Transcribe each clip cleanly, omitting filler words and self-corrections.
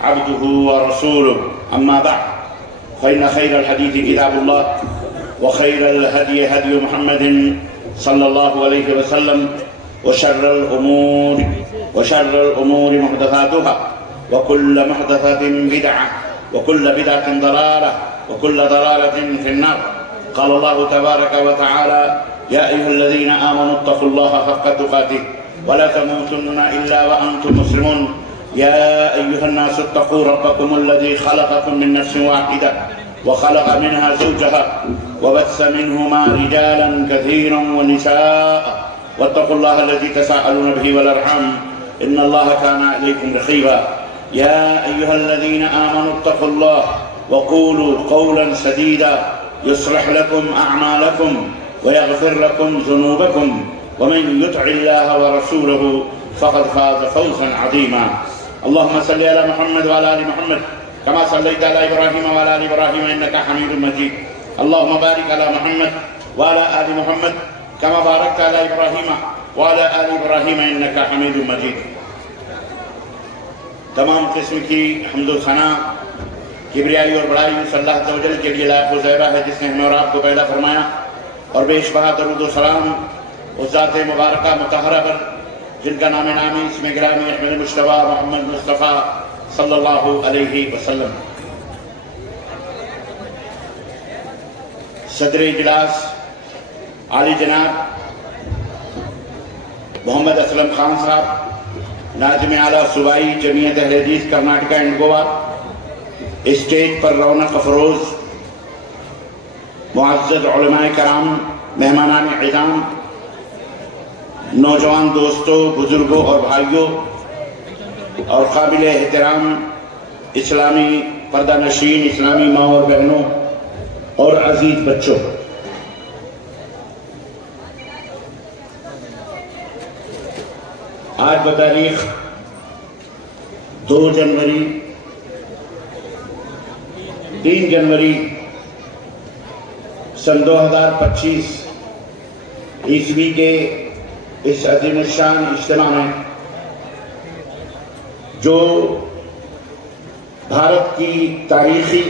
عبده ورسوله. أما بعد فإن خير الحديث كتاب الله وخير الهدي هدي محمد صلى الله عليه وسلم وشر الأمور محدثاتها وكل محدثة بدعة وكل بدعة ضلالة وكل ضلالة في النار. قال الله تبارك وتعالى يا أيها الذين آمنوا اتقوا الله حق تقاته ولا تموتن إلا وأنتم مسلمون. يا أيها الناس اتقوا ربكم الذي خلقكم من نفس واحدة وخلق منها زوجها وبث منهما رجالا كثيرا ونساء واتقوا الله الذي تساءلون به والأرحام إن الله كان عليكم رقيبا. يا أيها الذين آمنوا اتقوا الله وقولوا قولا سديدا يصلح لكم أعمالكم ويغفر لكم ذنوبكم ومن يطع الله ورسوله فقد فاز فوزا عظيما. اللهم صل على محمد وعلى ال محمد كما صليت على ابراهيم وعلى ال ابراهيم انك حميد مجيد. اللهم بارك على محمد وعلى ال محمد كما باركت على ابراهيم وعلى ال ابراهيم انك حميد مجيد. تمام قسم کی حمد و ثنا کبریائی اور بڑائی اس اللہ عز و جل کے لیے لائق و زیبا ہے جس نے ہمیں اور آپ کو پیدا فرمایا، اور بے شبہ درود و سلام اس ذات مبارکہ مطہرہ پر جن کا نام نامی اسم گرامی احمد مصطفیٰ محمد مصطفیٰ صلی اللہ علیہ وسلم. صدر اجلاس عالی جناب محمد اسلم خان صاحب، ناظم اعلیٰ صوبائی جمعیت اہل حدیث کرناٹکا اینڈ گوا، اسٹیج پر رونق افروز معزز علماء کرام، مہمانان اعظام، نوجوان دوستوں، بزرگوں اور بھائیوں، اور قابل احترام اسلامی پردہ نشین اسلامی ماں اور بہنوں اور عزیز بچوں، آج بتاریخ 3 جنوری سن 2025 عیسوی کے اس عظیم الشان اجتماع میں جو بھارت کی تاریخی،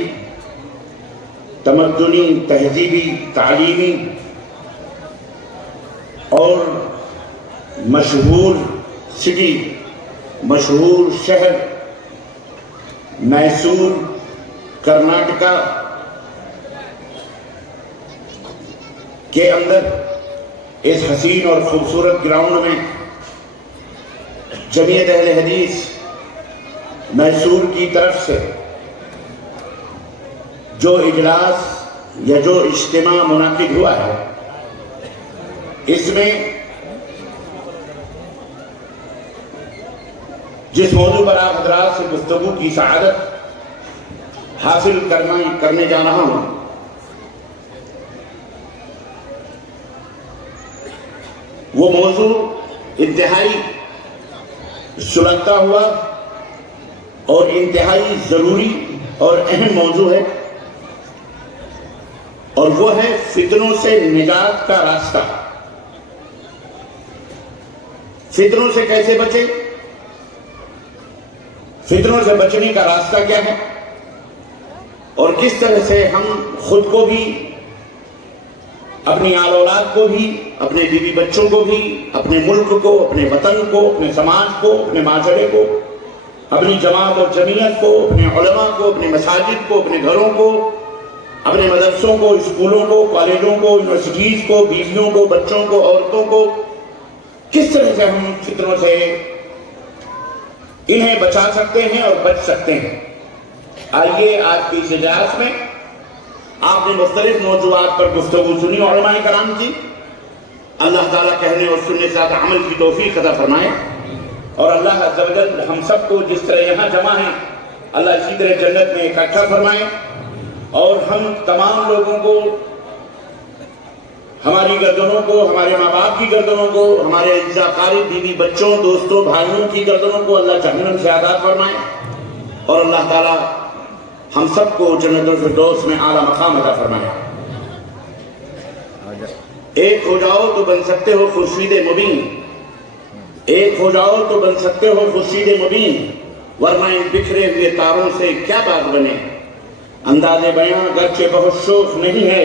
تمدنی، تہذیبی، تعلیمی اور مشہور سٹی، مشہور شہر میسور کرناٹکا کے اندر اس حسین اور خوبصورت گراؤنڈ میں جمعیت اہل حدیث میسور کی طرف سے جو اجلاس یا جو اجتماع منعقد ہوا ہے، اس میں جس موضوع پر آپ حضرات سے گفتگو کی سعادت حاصل کرنے جا رہا ہوں، وہ موضوع انتہائی سلگتا ہوا اور انتہائی ضروری اور اہم موضوع ہے، اور وہ ہے فتنوں سے نجات کا راستہ. فتنوں سے کیسے بچیں، فتنوں سے بچنے کا راستہ کیا ہے، اور کس طرح سے ہم خود کو بھی، اپنی آل اولاد کو بھی، اپنے بیوی بچوں کو بھی، اپنے ملک کو، اپنے وطن کو، اپنے سماج کو، اپنے معاشرے کو اپنی جماعت اور جمعیت کو، اپنے علماء کو، اپنے مساجد کو، اپنے گھروں کو، اپنے مدرسوں کو، اسکولوں کو، کالجوں کو، یونیورسٹیز کو، بیویوں کو، بچوں کو، عورتوں کو کس طرح سے ہم فتنوں سے انہیں بچا سکتے ہیں اور بچ سکتے ہیں۔ آئیے آج کی اس اجلاس میں آپ نے مختلف موضوعات پر گفتگو سنی، علماء کرام کی۔ اللہ تعالیٰ کہنے اور سننے سے زیادہ عمل کی توفیق عطا فرمائے، اور اللہ عز و جل ہم سب کو جس طرح یہاں جمع ہیں اللہ اسی طرح جنت میں اکٹھا فرمائے، اور ہم تمام لوگوں کو، ہماری گردنوں کو، ہمارے ماں باپ کی گردنوں کو، ہمارے اعزاء اقارب، بیوی بچوں، دوستوں، بھائیوں کی گردنوں کو اللہ جہنم سے آزاد فرمائے، اور اللہ تعالیٰ ہم سب کو جنت الفردوس میں اعلیٰ مقام عطا فرمائے۔ ایک ہو جاؤ تو بن سکتے ہو خورشید مبین، ایک ہو جاؤ تو بن سکتے ہو خورشید مبین، ورنہ ان بکھرے ہوئے تاروں سے کیا بات بنے۔ انداز بیاں گرچہ بہت شوخ نہیں ہے،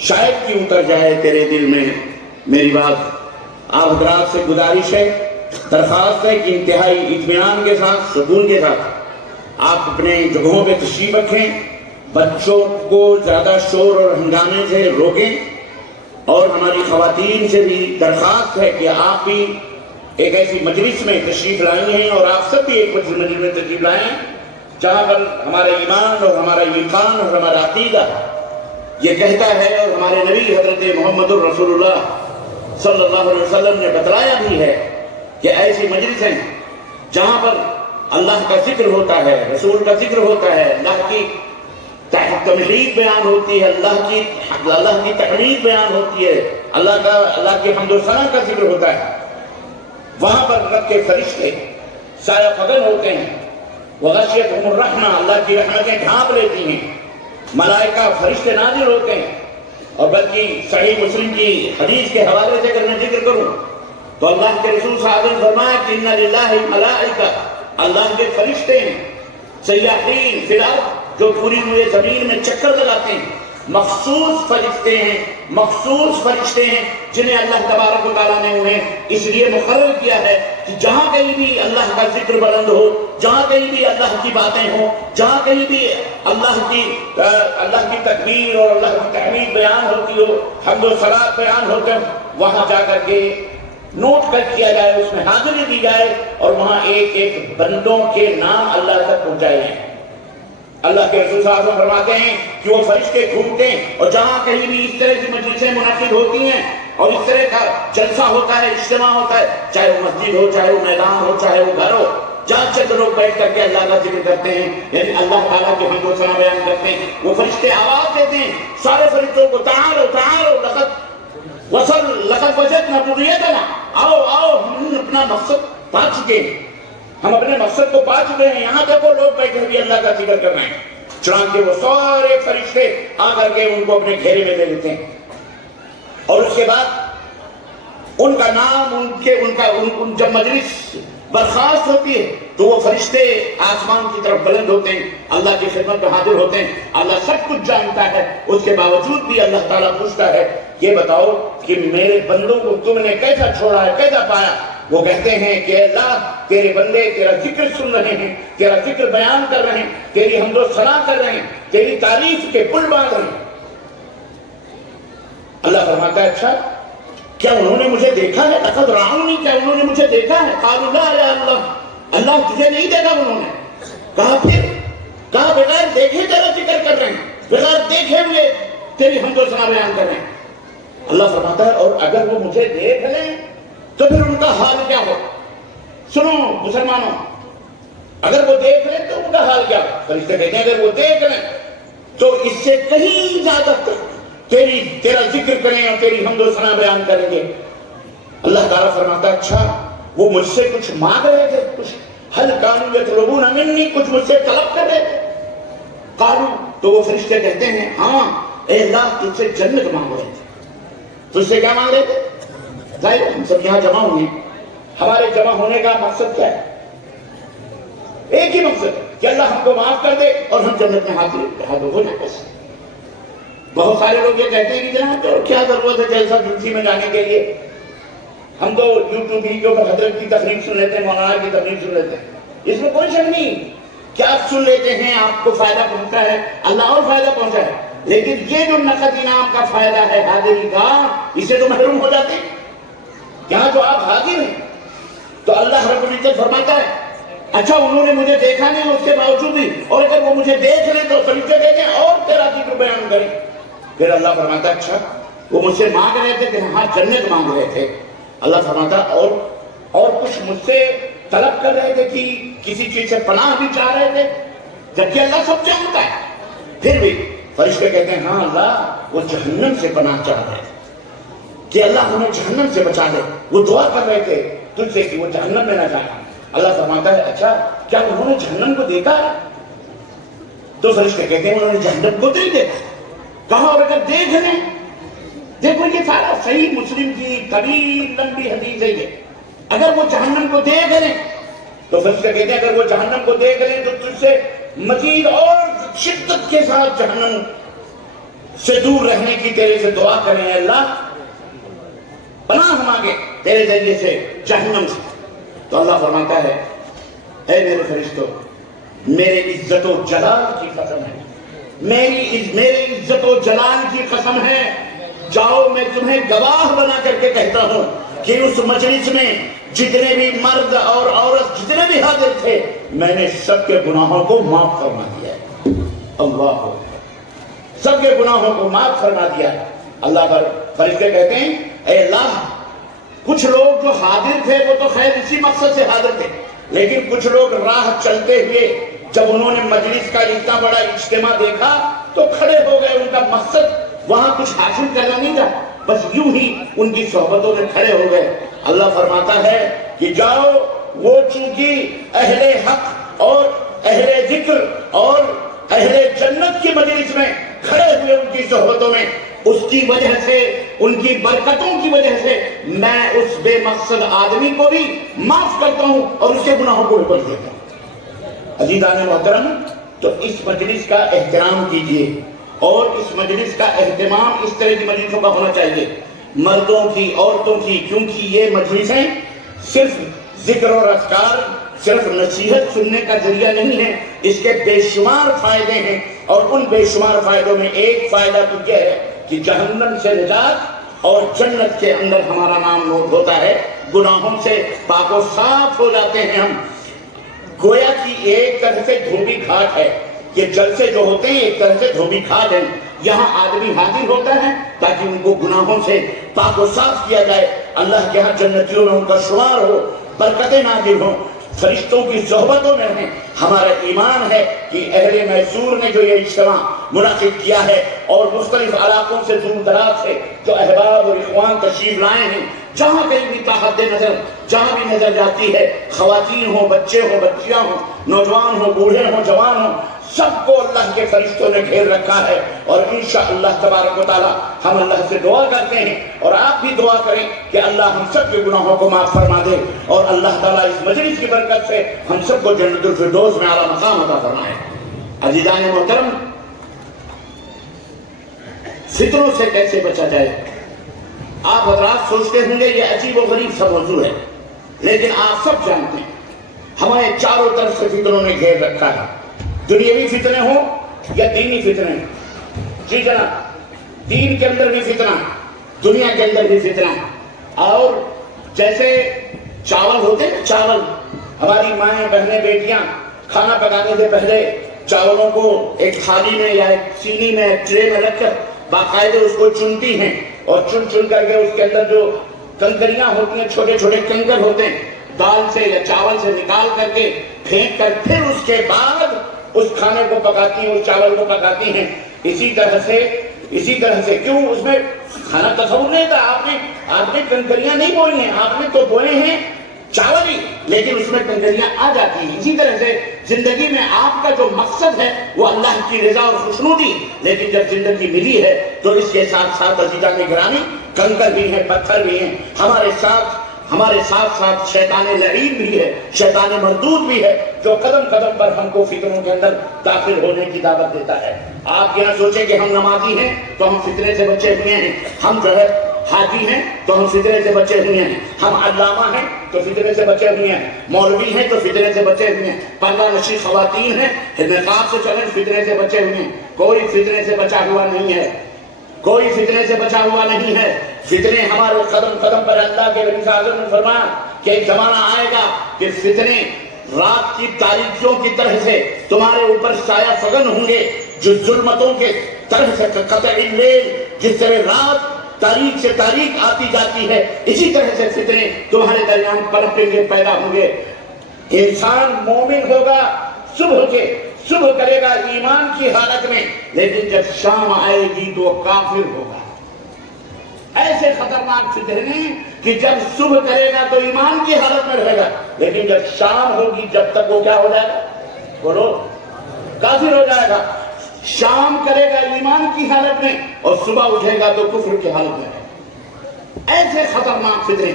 شاید کہ اتر جائے تیرے دل میں میری بات۔ آپ حضرات سے گزارش ہے، درخواست ہے کہ انتہائی اطمینان کے ساتھ، سکون کے ساتھ آپ اپنے جگہوں پہ تشریف رکھیں، بچوں کو زیادہ شور اور ہنگامے سے روکیں، اور ہماری خواتین سے بھی درخواست ہے کہ آپ بھی ایک ایسی مجلس میں تشریف لائی ہیں، اور آپ سب بھی ایک مجلس میں تشریف لائیں جہاں پر ہمارا ایمان اور ہمارا یقین اور ہمارا عقیدہ یہ کہتا ہے، اور ہمارے نبی حضرت محمد الرسول اللہ صلی اللہ علیہ وسلم نے بتلایا بھی ہے کہ ایسی مجلس ہیں جہاں پر اللہ کا ذکر ہوتا ہے، رسول کا ذکر ہوتا ہے، اللہ کی تمجید بیان ہوتی ہے، اللہ کی تحمید بیان ہوتی ہے، اللہ کی حمد و ثنا کا ذکر ہوتا ہے۔ وہاں پر رب کے فرشتے سایہ فگن ہوتے ہیں، وغشیتہم الرحمہ، اللہ کی رحمتیں ڈھانپ لیتی ہیں، ملائکہ فرشتے نازل ہوتے ہیں، اور بلکہ صحیح مسلم کی حدیث کے حوالے سے اگر میں ذکر کروں تو اللہ کے رسول صاحب نے فرمایا کہ ان للہ ملائکہ، اللہ کے فرشتے ہیں، سیاحین فی الارض، جو پوری ہوئے زمین میں چکر لگاتے ہیں، مخصوص فرشتے ہیں جنہیں اللہ تبارک و تعالیٰ نے انہیں اس لیے مقرر کیا ہے کہ جہاں کہیں بھی اللہ کا ذکر بلند ہو، جہاں کہیں بھی اللہ کی باتیں ہوں، جہاں کہیں بھی اللہ کی تکبیر اور اللہ کی تحمید بیان ہوتی ہو، حمد و ثنا بیان ہوتے ہو، وہاں جا کر کے نوٹ کر کیا جائے، اس میں حاضری دی جائے، اور وہاں ایک ایک بندوں کے نام اللہ تک پہنچائے جائیں۔ اللہ کے رسول صلی اللہ علیہ وسلم فرماتے ہیں کہ وہ فرشتے گھومتے ہیں، اور جہاں کہیں بھی اس طرح کی مجلسیں منعقد ہوتی ہیں اور اس طرح کا جلسہ ہوتا ہے، اجتماع ہوتا ہے، چاہے وہ مسجد ہو، چاہے وہ میدان ہو، چاہے وہ گھر ہو، جہاں چند لوگ بیٹھ کر کے اللہ کا ذکر کرتے ہیں، یعنی اللہ تعالیٰ کی حمد و ثنا بیان کرتے ہیں، وہ فرشتے آواز دیتے ہیں سارے فرشتوں کو، تعالو تعالو لقد وجدنا بغيتنا، آؤ آؤ، ہم اپنا مقصد پا چکے ہیں، ہم اپنے مقصد کو پا چکے ہیں، یہاں دیکھو لوگ بیٹھے ہوئے اللہ کا ذکر کر رہے ہیں۔ چنانچہ وہ سارے فرشتے آ کر کے ان کو اپنے گھیرے میں لے لیتے ہیں، اور اس کے بعد ان کا نام جب مجلس برخاست ہوتی ہے تو وہ فرشتے آسمان کی طرف بلند ہوتے ہیں، اللہ کی خدمت میں حاضر ہوتے ہیں۔ اللہ سب کچھ جانتا ہے، اس کے باوجود بھی اللہ تعالیٰ پوچھتا ہے یہ بتاؤ کہ میرے بندوں کو تم نے کیسا چھوڑا ہے، کیسا پایا؟ وہ کہتے ہیں کہ اللہ تیرے بندے تیرا ذکر سن رہے ہیں، تیرا ذکر بیان کر رہے ہیں، تیری حمد و ثنا کر رہے ہیں، تیری تعریف کے پل باندھ رہے ہیں۔ اللہ فرماتا ہے اچھا کیا انہوں نے مجھے دیکھا ہے؟ لقد رعونی، کیا انہوں نے مجھے دیکھا ہے؟ قالوا لا یا اللہ، اللہ تجھے نہیں دیکھا انہوں نے۔ کہا پھر؟ کہا بغیر دیکھے تیرا ذکر کر رہے ہیں، بغیر دیکھے ہوئے تیری حمد و ثنا بیان کر رہے ہیں۔ اللہ فرماتا ہے اور اگر وہ مجھے دیکھ لیں تو پھر ان کا حال کیا ہو؟ سنو مسلمانوں، اگر وہ دیکھ لیں تو ان کا حال کیا ہو؟ فرشتے کہتے ہیں اگر وہ دیکھ لیں تو اس سے کہیں زیادہ تیرا ذکر کریں اور تیری حمد و ثنا بیان کریں گے۔ اللہ تعالیٰ فرماتا ہے اچھا وہ مجھ سے کچھ مانگ رہے تھے، کچھ حل کانو یطلبون منی، کچھ مجھ سے طلب کر رہے تھے؟ قالو، تو وہ فرشتے کہتے ہیں ہاں اے اللہ تجھ سے جنت مانگ رہے تھے۔ تجھ سے کیا مانگ رہے تھے؟ ظاہر ہم سب یہاں جمع ہوئے، ہمارے جمع ہونے کا مقصد کیا ہے؟ ایک ہی مقصد ہے کہ اللہ ہم کو معاف کر دے اور ہم جنت میں حاضر ہو جائیں۔ بس بہت سارے لوگ یہ کہتے ہیں کہ جناب کیا ضرورت ہے جلسہ جلسی میں جانے کے لیے، ہم تو یوٹیوب ویڈیو پر حضرت کی تقریر سن لیتے ہیں، مولانا کی تقریر سن لیتے ہیں۔ اس میں کوئی شک نہیں کہ آپ سن لیتے ہیں، آپ کو فائدہ پہنچتا ہے، اللہ اور فائدہ پہنچا ہے، لیکن یہ جو نقد انعام کا فائدہ ہے حاضری کا، اسے تو محروم ہو جاتے ہیں۔ یہاں جو آپ حاضر ہیں تو اللہ رب العزت فرماتا ہے اچھا انہوں نے مجھے دیکھا نہیں اس کے باوجود بھی، اور اگر وہ مجھے دیکھ لیں تو فرشتے کہتے ہیں اور تیرا ذکر بیان کریں۔ پھر اللہ فرماتا ہے اچھا وہ مجھ سے مانگ رہے تھے کہ ہاں جنت مانگ رہے تھے، اللہ فرماتا اور کچھ مجھ سے طلب کر رہے تھے کہ کسی چیز سے پناہ بھی چاہ رہے تھے، جبکہ اللہ سب جانتا ہے، پھر بھی فرشتے کہتے ہیں ہاں اللہ وہ جہنم سے پناہ چاہ رہے تھے کہ اللہ انہیں جہنم سے بچا لے، وہ دعا کر رہے تھے تجھ سے کہ وہ جہنم میں نہ جائے۔ اللہ فرماتا ہے اچھا کیا انہوں نے جہنم کو دیکھا ہے؟ تو فرشتے کہتے ہیں انہوں نے جہنم کو نہیں دیکھا، کہا اور اگر دیکھ لیں، دیکھو یہ سارا صحیح مسلم کی طویل لمبی حدیث ہے یہ، اگر وہ جہنم کو دیکھ لیں تو فرشتے کہتے ہیں اگر وہ جہنم کو دیکھ لیں تو تجھ سے مزید اور شدت کے ساتھ جہنم سے دور رہنے کی تیرے سے دعا کریں، اللہ پناہ مانگے تیرے ذریعے سے جہنم سے۔ تو اللہ فرماتا ہے اے میرے فرشتوں میرے عزت و جلال کی قسم ہے، میرے عزت و جلال کی قسم ہے، جاؤ میں تمہیں گواہ بنا کر کے کہتا ہوں کہ اس مجلس میں جتنے بھی مرد اور عورت جتنے بھی حاضر تھے میں نے سب کے گناہوں کو معاف فرما دیا ہے۔ اللہ سب کے گناہوں کو معاف فرما دیا ہے۔ اللہ پر فرشتے کہتے ہیں اے اللہ کچھ لوگ جو حاضر تھے وہ تو خیر اسی مقصد سے حاضر تھے، لیکن کچھ لوگ راہ چلتے ہوئے جب انہوں نے مجلس کا اتنا بڑا اجتماع دیکھا تو کھڑے ہو گئے، ان کا مقصد وہاں کچھ حاصل کرنا نہیں تھا، بس یوں ہی ان کی صحبتوں میں کھڑے ہو گئے۔ اللہ فرماتا ہے کہ جاؤ وہ چونکہ اہل حق اور اہل ذکر اور اہل جنت کی مجلس میں کھڑے ہوئے ان کی صحبتوں میں، اس کی وجہ سے ان کی برکتوں کی وجہ سے میں اس بے مقصد آدمی کو بھی معاف کرتا ہوں اور اس کے گناہوں کو بھی بخش دیتا ہوں۔ عزیزان محترم، تو اس مجلس کا احترام کیجیے اور اس مجلس کا اہتمام اس طرح کی مجلسوں کا ہونا چاہیے، مردوں کی عورتوں کی، کیونکہ یہ مجلسیں صرف ذکر اور اذکار صرف نصیحت سننے کا ذریعہ نہیں ہے، اس کے بے شمار فائدے ہیں، اور ان بے شمار فائدوں میں ایک فائدہ تو یہ ہے کہ جہنم سے نجات اور جنت کے اندر ہمارا نام نوٹ ہوتا ہے، گناہوں سے پاک و صاف ہو جاتے ہیں ہم۔ گویا کی ایک طرح سے دھوبی گھاٹ ہے، یہ جلسے جو ہوتے ہیں ایک طرح سے دھوبی گھاٹ ہے، یہاں آدمی حاضر ہوتا ہے تاکہ ان کو گناہوں سے پاک و صاف کیا جائے، اللہ کے ہاں جنتیوں میں ان کا شمار ہو، برکتیں نازل ہوں، فرشتوں کی صحبتوں میں رہیں۔ ہمارا ایمان ہے کہ اہل میسور نے جو یہ اجتماع منعقد کیا ہے اور مختلف علاقوں سے دور دراز سے جو احباب اور اخوان تشریف لائے ہیں، جہاں کہیں بھی تحت نظر جہاں بھی نظر جاتی ہے، خواتین ہوں، بچے ہوں، بچیاں ہوں، نوجوان ہوں، بوڑھے ہوں، جوان ہوں، سب کو اللہ کے فرشتوں نے گھیر رکھا ہے، اور انشاءاللہ تبارک و تعالی ہم اللہ سے دعا کرتے ہیں اور آپ بھی دعا کریں کہ اللہ ہم سب کے گناہوں کو معاف فرما دے، اور اللہ تعالیٰ اس مجلس کی برکت سے ہم سب کو جنت الفردوس میں اعلیٰ مقام عطا فرمائے۔ عزیزان محترم، فتنوں سے کیسے بچا جائے؟ آپ حضرات سوچتے ہوں گے یہ عجیب و غریب سا موضوع ہے، لیکن آپ سب جانتے ہیں ہمارے چاروں طرف سے فتنوں نے گھیر رکھا ہے، دنیاوی فتنے ہوں یا دینی فتنے۔ جی جناب، دین کے اندر بھی فتنہ، دنیا کے اندر بھی فتنہ، اور جیسے چاول ہوتے ہیں، چاول ہماری مائیں، بہنیں، بیٹیاں کھانا پکانے سے پہلے چاولوں کو ایک تھالی میں یا ایک سینی میں ایک ٹرے میں رکھ کر باقاعدہ اس کو چنتی ہیں، اور چن کر کے اس کے اندر جو کنکریاں ہوتی ہیں، چھوٹے چھوٹے کنکر ہوتے ہیں، دال سے یا چاول سے نکال کر کے پھینک کر پھر اس کے بعد اس کھانے کو پکاتی ہیں، اس چاول کو پکاتی ہیں۔ اسی طرح سے کیوں اس میں کھانا تصور نہیں تھا، آپ نے کنکریاں نہیں بوئی ہیں، آپ نے تو بوئے ہیں چاول ہی، لیکن اس میں کنکریاں آ جاتی ہیں۔ اسی طرح سے زندگی میں آپ کا جو مقصد ہے وہ اللہ کی رضا اور خوشنودی، لیکن جب زندگی ملی ہے تو اس کے ساتھ ساتھ عزیزان گرامی کنکر بھی ہیں، پتھر بھی ہیں، ہمارے ساتھ شیطان لعین بھی ہے، شیطان مردود بھی ہے، جو قدم قدم پر ہم کو فتنوں کے اندر داخل ہونے کی دعوت دیتا ہے۔ آپ یہ نہ سوچیں کہ ہم نمازی ہیں تو ہم فتنے سے بچے ہوئے ہیں، ہم جو ہے حاجی ہیں تو ہم فتنے سے بچے ہوئے ہیں، ہم علامہ ہیں تو فتنے سے بچے ہوئے ہیں، مولوی ہیں تو فتنے سے بچے ہوئے ہیں، پردہ نشی خواتین ہیں نقاب سے چلیں فتنے سے بچے ہوئے ہیں۔ کوئی فتنے سے بچا ہوا نہیں ہے، کوئی فتنے سے بچا ہوا نہیں ہے۔ فتنے ہمارے قدم قدم پر، اللہ کے نبی صلی اللہ علیہ وسلم نے فرمایا کہ ایک زمانہ آئے گا کہ فتنے رات کی تاریکیوں کی طرح سے تمہارے اوپر سایہ فگن ہوں گے، جو ظلمتوں کے طرح سے قطع اللیل، جس طرح رات تاریک سے تاریک آتی جاتی ہے، اسی طرح سے فتنے تمہارے درمیان پنپیں گے، پیدا ہوں گے۔ انسان مومن ہوگا صبح کرے گا ایمان کی حالت میں، لیکن جب شام آئے گی تو وہ کافر ہوگا۔ ایسے خطرناک فتنے کہ جب صبح کرے گا تو ایمان کی حالت میں رہے گا، لیکن جب شام ہوگی جب تک وہ کیا ہو جائے گا؟ بولو، کافر ہو جائے گا۔ شام کرے گا ایمان کی حالت میں اور صبح اٹھے گا تو کفر کی حالت میں رہے گا۔ ایسے خطرناک فتنے،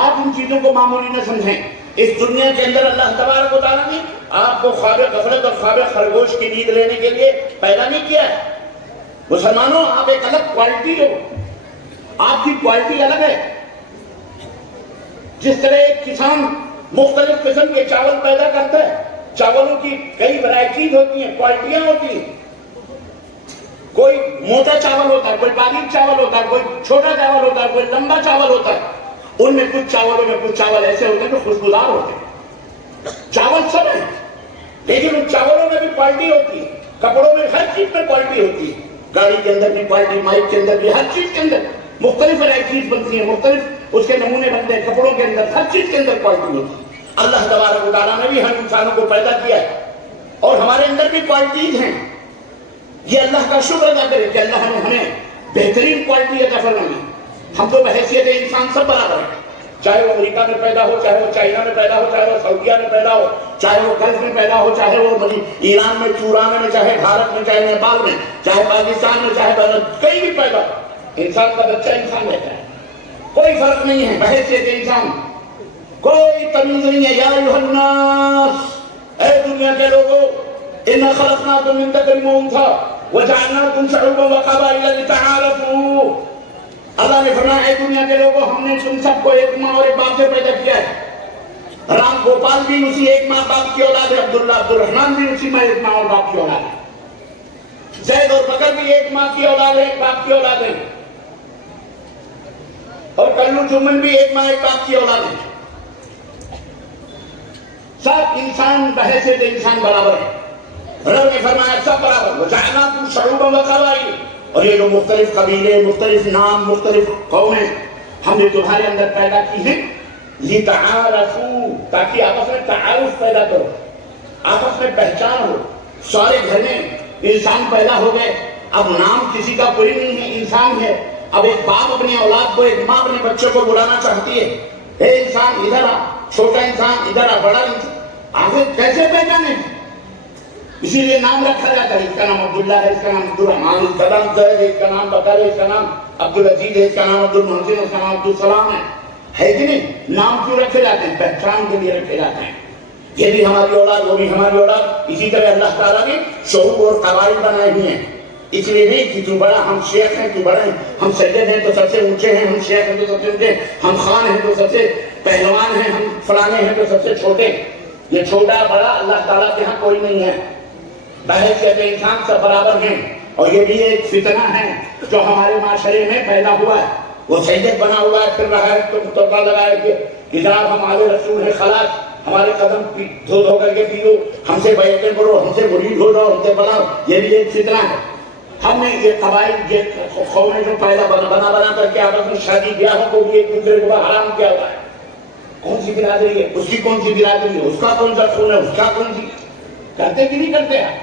آپ ان چیزوں کو معمولی نہ سمجھیں۔ اس دنیا کے اندر اللہ تبارک و تعالیٰ نے آپ کو خواب غفلت اور خواب خرگوش کی نیند لینے کے لیے پیدا نہیں کیا ہے۔ مسلمانوں، آپ ایک الگ کوالٹی ہو، آپ کی کوالٹی الگ ہے۔ جس طرح ایک کسان مختلف قسم کے چاول پیدا کرتا ہے، چاولوں کی کئی ورائٹیز ہوتی ہیں، کوالٹیاں ہوتی ہیں۔ کوئی موٹا چاول ہوتا ہے، کوئی باریک چاول ہوتا ہے، کوئی چھوٹا چاول ہوتا ہے، کوئی لمبا چاول ہوتا ہے۔ ان میں کچھ چاولوں میں کچھ چاول ایسے ہوتے ہیں جو خوشبودار ہوتے ہیں۔ چاول سب ہیں، لیکن ان چاولوں میں بھی کوالٹی ہوتی ہے، کپڑوں میں ہر چیز میں کوالٹی ہوتی ہے، گاڑی کے اندر بھی کوالٹی، مائک کے اندر بھی، ہر چیز کے اندر مختلف ورائٹیز بنتی ہیں، مختلف اس کے نمونے بنتے ہیں، کپڑوں کے اندر ہر چیز کے اندر کوالٹی ہوتی ہے۔ اللہ تبارک و تعالیٰ نے بھی ہم انسانوں کو پیدا کیا ہے اور ہمارے اندر بھی کوالٹیز ہیں۔ یہ اللہ کا شکر ادا کرے کہ اللہ نے ہمیں بہترین کوالٹی عطا فرمائی۔ ہم تو بحیثیت انسان سب برابر ہیں، چاہے وہ امریکہ میں پیدا ہو، چاہے وہ چائنا میں پیدا ہو، چاہے وہ سعودیہ میں پیدا ہو، چاہے وہ گلف میں پیدا ہو، چاہے وہ ایران میں، چورانے میں، چاہے بھارت میں، چاہے نیپال میں، چاہے پاکستان میں، چاہے کہیں بھی پیدا ہو، انسان کا بچہ انسان رہتا ہے، کوئی فرق نہیں ہے بحیثیت انسان، کوئی تمیز نہیں ہے۔ یا ایھا الناس، اے دنیا کے لوگوں، انا خلقناکم من ذکر و انثی وجعلناکم شعوبا وقبائل لتعارفوا۔ اللہ نے فرمایا، اے دنیا کے لوگوں، ہم نے تم سب کو ایک ماں اور ایک باپ سے پیدا کیا ہے۔ رام گوپال بھی اسی ایک ماں باپ کی اولاد ہے، عبداللہ عبد الرحمن بھی اسی میں ایک ماں اور باپ کی اولاد ہے، زید اور بکر بھی ایک ماں کی اولاد ہے، ایک باپ کی اولاد ہے، اور کلو جمن بھی ایک ماں ایک باپ کی اولاد ہے۔ سب انسان بحیثیت انسان برابر ہے۔ رب نے فرمایا سب برابر، وجعلناکم شعوبا وقبائل، اور یہ جو مختلف قبیلے، مختلف نام، مختلف قومیں ہم نے تمہارے اندر پیدا کی ہیں، لتعارفوا، تاکہ آپس میں تعارف پیدا کرو، آپس میں پہچان ہو۔ سارے گھر میں انسان پیدا ہو گئے، اب نام کسی کا کوئی نہیں ہے، انسان ہے۔ اب ایک باپ اپنی اولاد کو، ایک ماں اپنے بچے کو بلانا چاہتی ہے، اے انسان ادھر آ، چھوٹا انسان ادھر آ، بڑا انسان، آخر کیسے پہچانے؟ اسی لیے نام رکھا جاتا ہے، اس کا نام عبداللہ ہے، اس کا نام عبدالرحمان، اس کا نام زید ہے، اس کا نام بکر ہے، اس کا نام عبدالعزیز ہے، اس کا نام عبدالمحسن، اس کا نام عبدالسلام ہے کہ نہیں؟ نام کیوں رکھے جاتے ہیں؟ پہچان کے لیے رکھے جاتے ہیں۔ یہ بھی ہماری اولاد، وہ بھی ہماری اولاد۔ اسی طرح اللہ تعالیٰ نے شعوب اور قبائل بنائے ہوئے ہیں، اس لیے نہیں کہ تو بڑا، ہم شیخ ہیں تو بڑے ہیں، ہم سید ہیں تو سب سے اونچے ہیں، ہم شیخ ہیں تو سب سے اونچے، ہم خان ہیں تو سب سے پہلوان ہیں، ہم فلانے ہیں تو سب سے چھوٹے۔ یہ چھوٹا بڑا اللہ تعالیٰ کے ہاں کوئی نہیں ہے، بحیثیت انسان سب برابر ہیں۔ اور یہ بھی ایک فتنہ ہے جو ہمارے معاشرے میں پیدا ہوا ہے، وہ سید بنا ہوا ہے، پھر رہا ہے تو متبع لگائے کہ جناب ہم آل رسول ہیں، خلاص ہمارے قدم دھو دھو کر کے پیو، ہم سے بیعتیں کرو، ہم سے مرید ہو جاؤ، ہم سے بناؤ۔ یہ بھی ایک فتنہ ہے۔ ہم نے یہ قبائل، یہ قومیں جو پیدا بنا کر کے آپس میں شادی بیاہوں کو بھی ایک دوسرے کو حرام کیا ہوا ہے۔ کون سی برادری ہے، اس کی کون سی برادری ہے، اس کا کون سا خون ہے، اس کا کون سی، کرتے کہ نہیں کرتے ہیں؟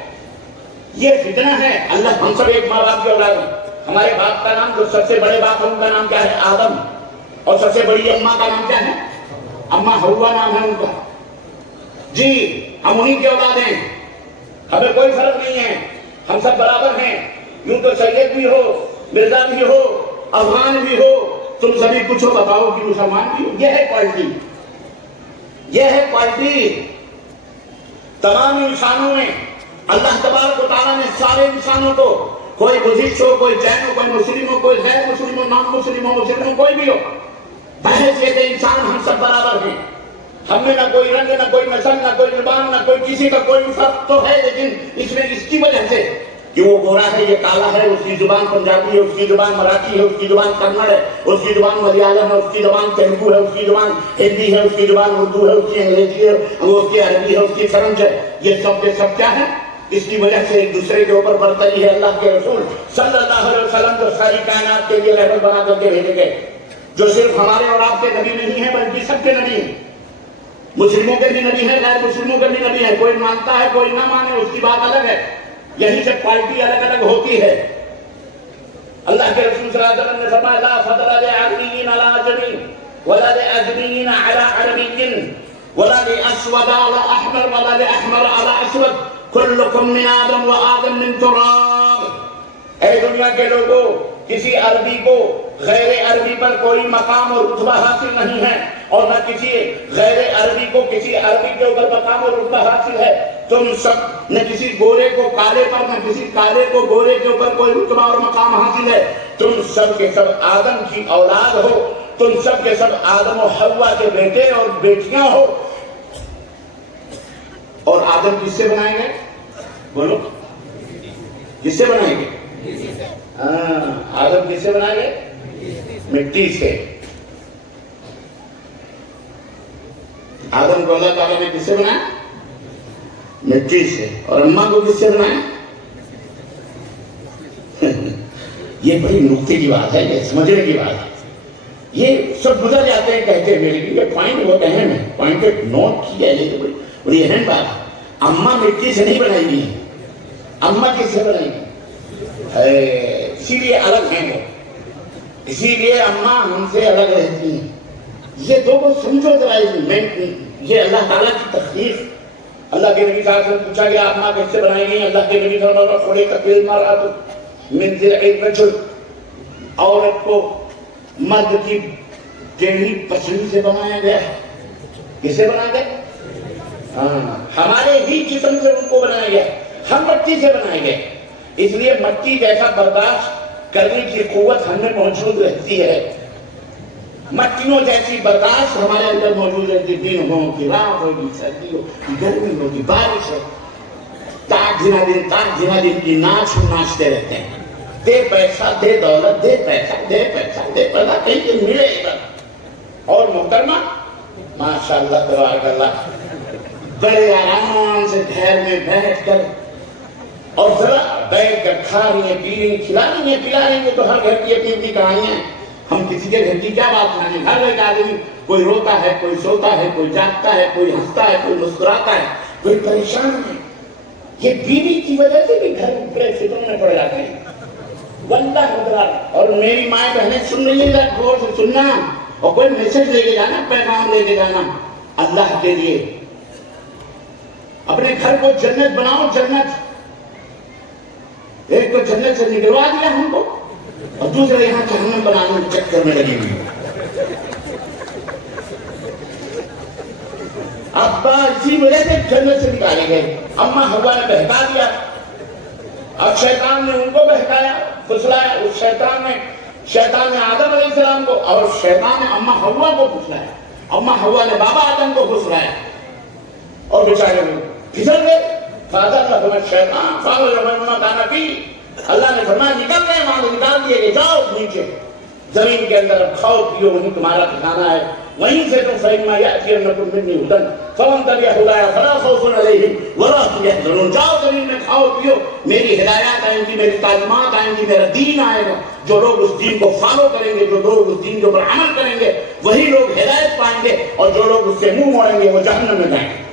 یہ فتنہ ہے۔ اللہ، ہم سب ایک ماں باپ کی اولاد ہیں۔ ہمارے باپ کا نام، جو سب سے بڑے باپ ہیں ان کا نام کیا ہے؟ آدم۔ اور سب سے بڑی اماں کا نام کیا ہے؟ اماں حوا نام ہے ان کا۔ جی، ہم انہی کی اولاد ہیں، ہمیں کوئی فرق نہیں ہے، ہم سب برابر ہیں۔ یوں تو سید بھی ہو، مرزا بھی ہو، افغان بھی ہو، تم سبھی کچھ ہو، بتاؤ کہ مسلمان بھی ہو۔ یہ ہے کوالٹی، یہ ہے کوالٹی۔ تمام انسانوں میں اللہ تبارک و تعالیٰ نے سارے انسانوں کو کوئی بدھسٹ ہو، کوئی جین ہو، کوئی مسلم ہو، کوئی غیر مسلم ہو، نان مسلم ہو، مسلم ہو، کوئی بھی ہو، بحیثیت انسان ہم سب برابر ہیں. ہم میں نہ کوئی رنگ، نہ کوئی نسل، نہ کوئی زبان، نہ کوئی کسی کا کوئی فرق تو ہے، لیکن اس میں اس کی وجہ سے کہ وہ گورا ہے، یہ کالا ہے، اس کی زبان پنجابی ہے، اس کی زبان مراٹھی ہے، اس کی زبان کنڑ ہے، اس کی زبان ملیالم ہے، اس کی زبان تیلگو ہے، اس کی زبان ہندی ہے، اس کی زبان اردو ہے، اس کی انگریزی ہے، اس کی عربی ہے، اس کی فرنچ ہے. یہ سب کیا ہے؟ اس کی وجہ سے ایک دوسرے کے اوپر برتری ہے. اللہ کے رسول صلی اللہ علیہ وسلم جو ساری کائنات کے لیے رحمت بنا کر کے بھیجے گئے، جو صرف ہمارے اور آپ کے نبی نہیں ہیں بلکہ سب کے نبی ہیں. مسلموں کے بھی نبی ہیں، غیر مسلموں کے بھی نبی ہیں. کوئی مانتا ہے، کوئی نہ مانے، اس کی بات الگ ہے. یہی سے پارٹی الگ الگ ہوتی ہے. اللہ کے رسول صلی اللہ علیہ وسلم نے فرمایا لا فضل لعربی علی عجمی ولا لعجمی علی عربی ولا لاسود علی احمر ولا لاحمر علی اسود کلکم من آدم وآدم من تراب. اے دنیا کے لوگوں، کسی عربی کو غیر عربی پر کوئی مقام اور رتبہ حاصل نہیں ہے، اور نہ کسی غیر عربی کو کسی عربی کے اوپر مقام اور رتبہ حاصل ہے. تم سب نہ کسی گورے کو کالے پر، نہ کسی کالے کو گورے کے اوپر کوئی رتبہ اور مقام حاصل ہے. تم سب کے سب آدم کی اولاد ہو، تم سب کے سب آدم و حوا کے بیٹے اور بیٹیاں ہو. اور آدم کس سے بنائے گئے؟ بولو، کس سے بنائے گئے؟ آدم کس سے بنائے گئے؟ مٹی سے. آدم کو اللہ تعالیٰ نے کس سے بنایا؟ مٹی سے. اور اماں کو کس سے بنایا؟ یہ بڑی نکتے کی بات ہے، یہ سمجھنے کی بات ہے. یہ سب گزر جاتے ہیں کہتے ہوئے، لیکن یہ پوائنٹ بہت اہم ہے. پوائنٹ پہ نوٹ کیا ہے، یہ بڑی اہم بات ہے. اماں مٹی سے نہیں بنائی گئی، اماں کس سے بنائی گئی؟ اسی لیے الگ ہیں وہ، اسی لیے اماں ہم سے الگ رہتی ہیں. یہ دو کو سمجھو ذرا. یہ اللہ تعالیٰ کی تخلیق. اللہ کے نبی صلی اللہ علیہ وسلم پوچھا گیا اماں کیسے بنائی گئی؟ اللہ کے نبی صلی اللہ علیہ وسلم خلقت المرأة من ضلع الرجل. عورت کو مرد کی ٹیڑھی پسلی سے بنایا گیا. کس سے بنایا گیا؟ ہمارے ہی جسم سے ان کو بنایا گیا. ہم مٹی سے بنائے گئے، اس لیے مٹی جیسا برداشت کرنے کی قوت ہم میں موجود رہتی ہے. مٹیوں جیسی برداشت ہمارے اندر موجود رہتی. دن ہو کہ رات ہوگی، سردی ہو گرمی ہوگی، بارش ہو، تاک دھنا دن کی ناچ ہم ناچتے رہتے ہیں. دے پیسہ دے دولت، دے پیسہ دے پیسہ دے پیسہ، کہیں سے ملے گا. اور محترمہ ماشاءاللہ تبارک اللہ بڑے آرام سے گھر میں بیٹھ کر اور ذرا بیٹھ کر کھا رہی ہیں، پی رہی ہیں، کھلا رہی ہیں، پلا رہی ہیں. تو ہر گھر کی اپنی اپنی کہانیاں ہیں. ہم کسی کے گھر کی کیا بات کریں؟ ہر ایک آدمی کوئی روتا ہے، کوئی سوتا ہے، کوئی جاگتا ہے، کوئی ہنستا ہے، کوئی مسکراتا ہے، کوئی پریشان ہے. یہ بیوی کی وجہ سے بھی گھر بڑے فکر میں پڑ جاتے ہیں. واللہ حضرات، اور میری مائیں بہنیں سن رہی ہیں، غور سے سننا، اور کوئی میسج لے کے جانا، پیغام لے کے جانا. اللہ کے لیے اپنے گھر کو جنت بناؤ. جنت ایک تو جنت سے نکلوا دیا ہم کو، اور دوسرے یہاں جہنم بنانے کے چکر میں لگی ہوئی. ابا اسی وجہ سے جنت سے نکالے گئے. اماں حوا نے بہکا دیا، اب شیطان نے ان کو بہکایا، پھسلایا. اس شیطان نے آدم علیہ السلام کو، اور شیطان نے اماں حوا کو پھسلایا. اماں حوا نے بابا آدم کو پھسلایا، اور بیچارے وہ پھسل گئے. اللہ نے فرمایا نکل گئے وہاں سے، نکال دیے گئے. جاؤ نیچے زمین کے اندر، اب کھاؤ پیو، وہیں تمہارا ٹھکانا ہے، وہیں سے تم فَإِمَّا يَأْتِيَنَّكُم مِّنِّي هُدًى فَمَن تَبِعَ هُدَايَ فَلَا خَوْفٌ عَلَيْهِمْ وَلَا هُمْ يَحْزَنُونَ. جاؤ زمین میں کھاؤ پیو، میری ہدایات آئیں گی، میری تعلیمات آئیں گی، میرا دین آئے گا. جو لوگ اس دین کو فالو کریں گے، جو لوگ اس دین کے اوپر عمل کریں گے، وہی لوگ ہدایت پائیں گے، اور جو لوگ اس سے منہ موڑیں گے وہ جہنم میں جائیں گے.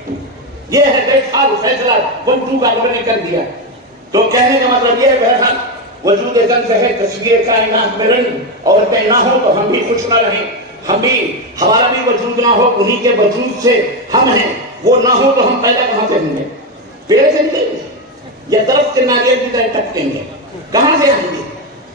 یہ ہے بہرحال فیصلہ 1-2 کا لوگوں نے کر دیا. تو کہنے کا مطلب یہ ہے بہرحال وجود زن سے ہے تصویر کائنات میں رنگ. عورتیں نہ ہو تو ہم بھی خوش نہ رہیں، ہمارا بھی وجود نہ ہو، انہی کے وجود سے ہم ہیں. وہ نہ ہو تو ہم پیدا کہاں سے ہوں گے؟ پیڑ سے نکلیں گے یا درخت کے ناریل کی طرح ٹپکیں گے؟ کہاں سے آئیں گے؟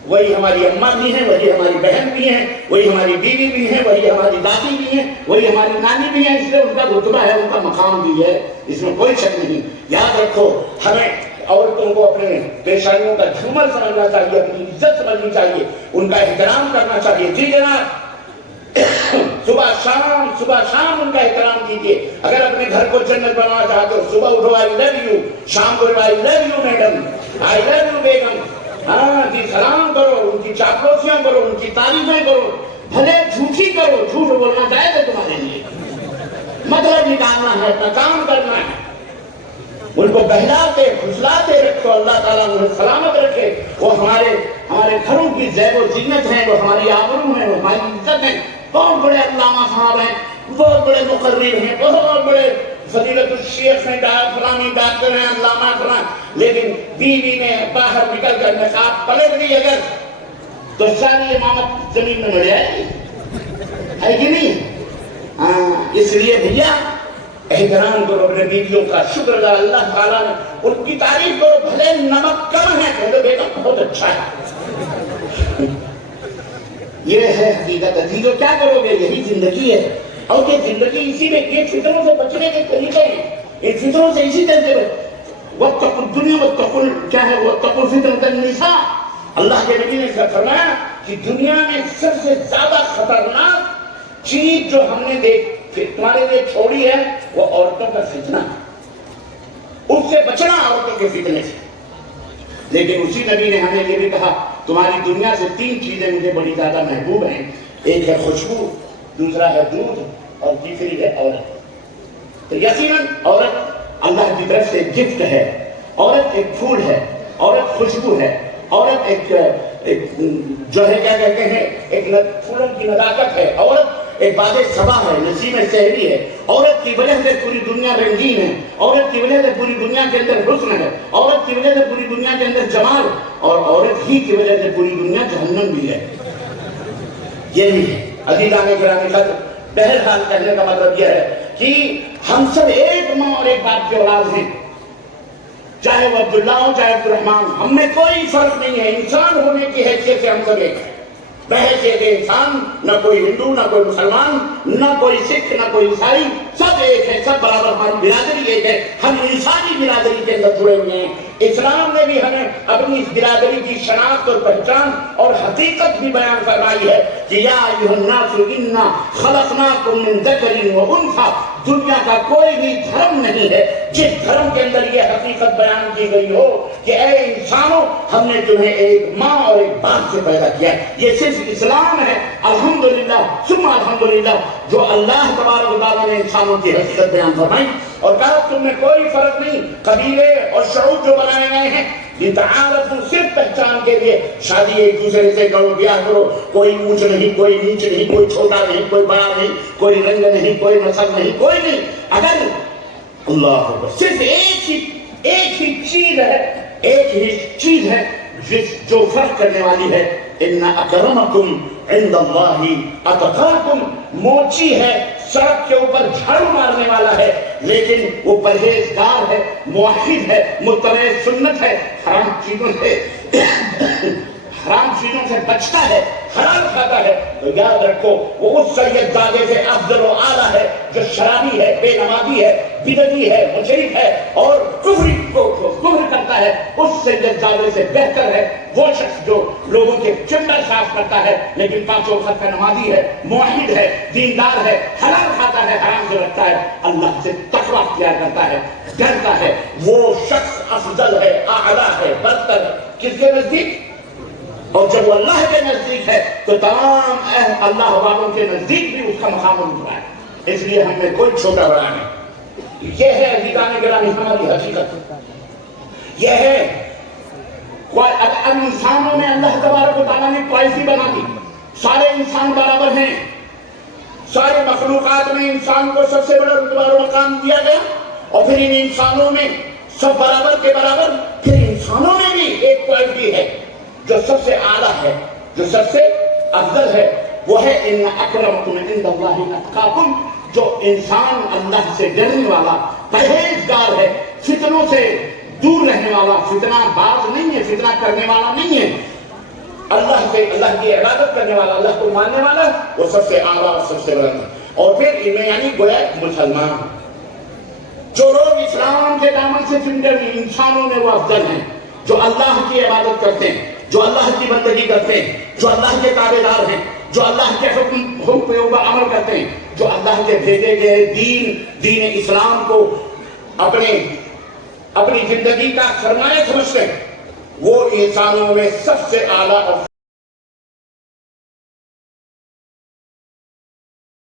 وہی ہماری اماں بھی ہیں، وہی ہماری بہن بھی ہیں، وہی ہماری بیوی بھی ہیں، وہی ہماری دادی بھی ہیں، وہی ہماری نانی بھی ہیں. اس لیے ان کا رتبہ ہے، ان کا مقام بھی ہے، اس میں کوئی شک نہیں. یاد رکھو، ہمیں عورتوں کو اپنے پیشانیوں کا جھومر سمجھنا چاہیے، اپنی عزت سمجھنی چاہیے، ان کا احترام کرنا چاہیے. جی جناب، صبح شام ان کا احترام کیجیے. اگر اپنے گھر کو جنت بنانا چاہتے ہو، صبح اٹھو آئی لو یو، شام کو I love you madam, I love you بیگم. ہاں جی، سلام کرو، ان کی چاپلوسیاں کرو، ان کی تعریفیں کرو، بھلے جھوٹی کرو، جھوٹ بولنا جائز ہے تمہارے لیے، مطلب نکالنا ہے، اپنا کام کرنا ہے. ان کو بہلاتے پھسلاتے رکھو، اللہ تعالیٰ انہیں سلامت رکھے. وہ ہمارے گھروں کی زیب و زینت ہیں، وہ ہماری آبرو ہیں، وہ ہماری عزت ہیں. بہت بڑے علامہ صاحب ہیں، بہت بڑے مقرر ہیں، بہت بڑے فضیلت الشیخ ہیں، فلانی ڈاکٹر ہیں، علامہ فلان، لیکن بیوی نے باہر نکل کر نقاب پلٹ دی اگر، تو ساری امامت زمین میں مر جائے گی، ہے کہ نہیں؟ اس لیے بھیا احترام کرو اپنے بیویوں کا، شکر ادا اللہ تعالیٰ نے، ان کی تعریف کرو، بھلے نمک کم ہے تو بیگم بہت اچھا ہے. یہ ہے حقیقت. عزیزو کیا کرو گے؟ یہی زندگی ہے. اور یہ زندگی اسی میں، یہ فتنوں سے بچنے کے طریقے ہیں، ان فتنوں سے اسی طرح سے واتقوا الدنیا واتقوا کیا ہے، واتقوا فتنة النساء. اللہ کے نبی نے فرمایا کہ دنیا میں سب سے زیادہ خطرناک چیز جو ہم نے تمہارے لیے چھوڑی ہے وہ عورتوں کا فتنہ. اس سے بچنا عورتوں کے فتنے سے. لیکن اسی نبی نے ہمیں یہ بھی کہا تمہاری دنیا سے 3 چیزیں مجھے بڑی زیادہ محبوب ہیں. ایک ہے خوشبو، دوسرا ہے دودھ، اور تیسری ہے عورت. تو یقیناً عورت اللہ کی طرف سے گفٹ ہے. عورت ایک پھول ہے، عورت خوشبو ہے، عورت ایک جو ہے کیا کہتے ہیں، ایک پھولوں کی نزاکت ہے. عورت ایک باد صبا ہے، نسیم سحری ہے. عورت کی وجہ سے پوری دنیا رنگین ہے. عورت کی وجہ سے پوری دنیا کے اندر حسن ہے. عورت کی وجہ سے پوری دنیا کے اندر جمال، اور عورت ہی کی وجہ سے پوری دنیا جہنم بھی ہے. یہ بھی ہے. عزیزان گرامی قدر، بہرحال کہنے کا مطلب یہ ہے کہ ہم سب ایک ماں اور ایک باپ کے اولاد ہیں، چاہے وہ عبداللہ ہو چاہے عبد الرحمن. ہم میں کوئی فرق نہیں ہے. انسان ہونے کی حیثیت سے ہم سب ایک ہیں. بحیثیت انسان، نہ کوئی ہندو، نہ کوئی مسلمان، نہ کوئی سکھ، نہ کوئی عیسائی، سب ایک ہے، سب برابر. ہماری برادری ایک ہے. ہم انسانی برادری کے اندر جڑے ہوئے ہیں. اسلام نے بھی ہمیں اپنی اس برادری کی شناخت اور پہچان اور حقیقت بھی بیان فرمائی ہے کہ یا ایھا الناس انا خلقناکم من ذکر و انثی. دنیا کا کوئی بھی دھرم نہیں ہے جس دھرم کے اندر یہ حقیقت بیان کی گئی ہو کہ اے انسانوں، ہم نے تمہیں ایک ماں اور ایک باپ سے پیدا کیا. یہ صرف اسلام ہے. الحمدللہ ثم الحمدللہ جو اللہ تبارک و تعالیٰ نے انسانوں کی حقیقت بیان فرمائی اور کہا تم میں کوئی فرق نہیں. قبیلے اور شعوب جو بنائے گئے ہیں لتعارفوا، صرف پہچان کے لیے. شادی ایک دوسرے سے کرو، بیاہ کرو، کوئی اونچ نہیں، کوئی نیچ نہیں، کوئی چھوٹا نہیں، کوئی بڑا نہیں، کوئی رنگ نہیں، کوئی نسل نہیں، کوئی نہیں. اگر اللہ صرف ایک ہی چیز ہے جو فرق کرنے والی ہے. ان اکرمکم عند اللہ اتقاکم. موچی ہے، سڑک کے اوپر جھاڑو مارنے والا ہے، لیکن وہ پرہیزگار ہے، موحد ہے، متبع سنت ہے، حرام چیزوں سے بچتا ہے، حلال کھاتا ہے. تو یاد رکھو وہ اس سید زادے سے افضل و اعلیٰ ہے جو شرابی ہے، بے نمازی ہے، بدعتی ہے، مشرک ہے اور کفر کرتا ہے. اس سید زادے سے بہتر ہے وہ شخص جو لوگوں کے چمڑا صاف کرتا ہے لیکن 5 وقت کا نمازی ہے، موحد ہے، دیندار ہے، حلال کھاتا ہے، حرام سے رکھتا ہے، اللہ سے تقویٰ اختیار کرتا ہے، ڈرتا ہے. وہ شخص افضل ہے، اعلیٰ ہے، برتر ہے. کس کے نزدیک؟ اور جب وہ اللہ کے نزدیک ہے تو تمام اللہ والوں کے نزدیک بھی اس کا مقام اونچا ہے. اس لیے ہم میں کوئی چھوٹا بڑا نہیں. یہ ہے عزیزان گرامی ہماری حقیقت. یہ ہے اب انسانوں میں اللہ تبارک و تعالیٰ نے کوائسی بنا دی. سارے انسان برابر ہیں. سارے مخلوقات میں انسان کو سب سے بڑا رتبہ اور مقام دیا گیا، اور پھر ان انسانوں میں سب برابر کے برابر. پھر انسانوں میں بھی ایک کوالٹی ہے جو سب سے اعلیٰ ہے، جو سب سے افضل ہے. وہ ہے ان اکرمکم عند اللہ اتقاکم. جو انسان اللہ سے ڈرنے والا، پرہیزگار ہے، فتنوں سے دور رہنے والا، فتنہ باز نہیں ہے، فتنہ کرنے والا نہیں ہے، اللہ کی عبادت کرنے والا، اللہ کو ماننے والا، وہ سب سے اعلیٰ اور سب سے بلند ہے. اور پھر ان میں یعنی گویا مسلمان جو لوگ اسلام کے دامن سے چمٹے ہوئے انسانوں میں وہ افضل ہیں جو اللہ کی عبادت کرتے ہیں، جو اللہ کی بندگی کرتے ہیں، جو اللہ کے تابع دار ہیں، جو اللہ کے حکم پہ عمل کرتے ہیں، جو اللہ کے بھیجے گئے دین اسلام کو اپنی زندگی کا سرمایہ سمجھتے ہیں، وہ انسانوں میں سب سے اعلیٰ اور